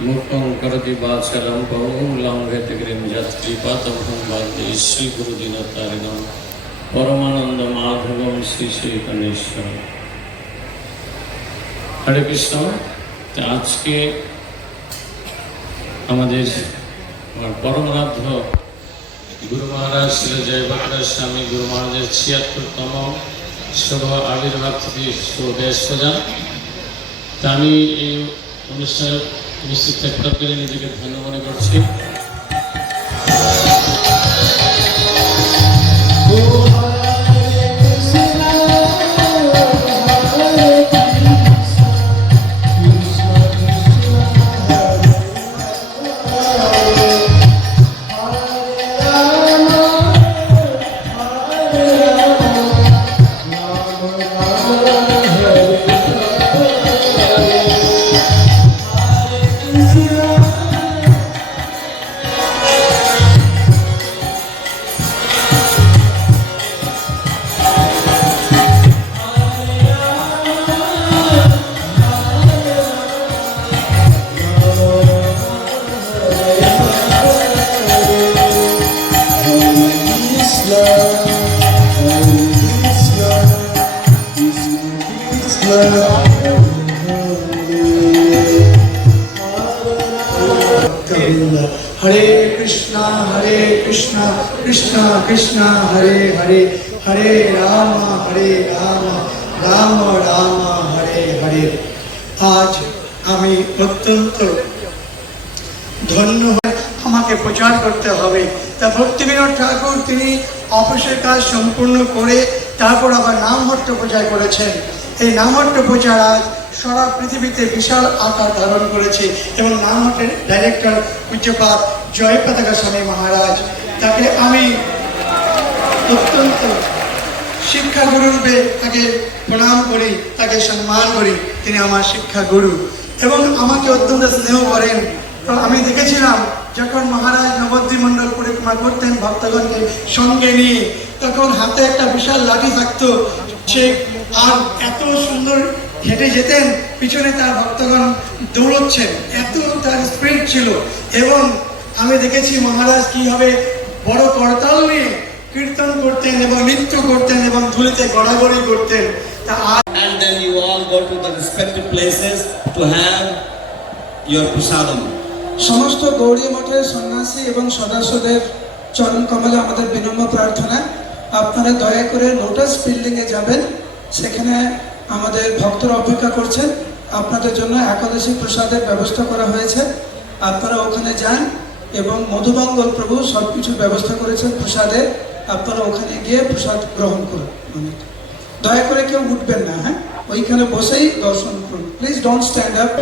मुखं करोति वाचालं पहुं लंघयतिगिरिं यत्कृपातं वन्दे श्री गुरुदीनतारिणं परमानंद माधवं श्री चैतन्येश्वर। हरे कृष्ण। आज के हमारे परमाराध्य गुरु महाराज श्री जयभद्र स्वामी गुरु महाराज 76तम शुभ आविर्भाव থেকে শুভ ব্যস্ততা। আমি এই অনুষ্ঠানে নিশ্চিত থাকতে পেরে নিজেকে ধন্য মনে করছি। हरे कृष्णा कृष्णा कृष्णा हरे हरे हरे राम राम राम हरे हरे। आज আমি অত্যন্ত ধন্য হয়ে আমাকে প্রচার করতে হবে। তা ভক্তিবিনোদ ঠাকুর তিনি অফিসের কাজ সম্পূর্ণ করে তারপর আবার নামহট্ট প্রচার করেছেন। এই নামহট্ট প্রচার আজ সারা পৃথিবীতে বিশাল আকার ধারণ করেছে এবং নামহট্টের ডাইরেক্টর পূজ্যপাদ জয়পতাকা স্বামী মহারাজ, তাকে আমি অত্যন্ত শিক্ষাগুরু রূপে তাকে প্রণাম করি, তাকে সম্মান করি। তিনি আমার শিক্ষাগুরু এবং আমাকে অত্যন্ত স্নেহ করেন। তো আমি দেখেছিলাম যখন মহারাজ নবদ্বীপ মণ্ডল পরিক্রমা করতেন ভক্তগণকে সঙ্গে নিয়ে, তখন হাতে একটা বিশাল লাঠি থাকতো, সে আর এত সুন্দর হেঁটে যেতেন, পিছনে তার ভক্তগণ দৌড়চ্ছেন, এত তার স্পিড ছিল। এবং আমি দেখেছি মহারাজ কিভাবে বড় করতাল নিয়ে কীর্তন করতেন এবং নৃত্য করতেন এবং ধুলিতে গড়াগড়ি করতেন। And then you all go to the respective places to have your prasadam. সমস্ত গৌড়ী মঠের সন্ন্যাসী এবং সদস্যদের চরণ কমলে আমাদের বিনম্র প্রার্থনা, আপনারা দয়া করে লোটাস বিল্ডিংয়ে যাবেন, সেখানে আমাদের ভক্তরা অপেক্ষা করছেন। আপনাদের জন্য একাদশী প্রসাদের ব্যবস্থা করা হয়েছে, আপনারা ওখানে যান এবং মধুমঙ্গল প্রভু সব কিছুর ব্যবস্থা করেছেন প্রসাদের, আপনারা ওখানে গিয়ে প্রসাদ গ্রহণ করুন। দয়া করে কেউ উঠবেন না, হ্যাঁ, ওইখানে বসেই দর্শন করুন। Please don't stand up.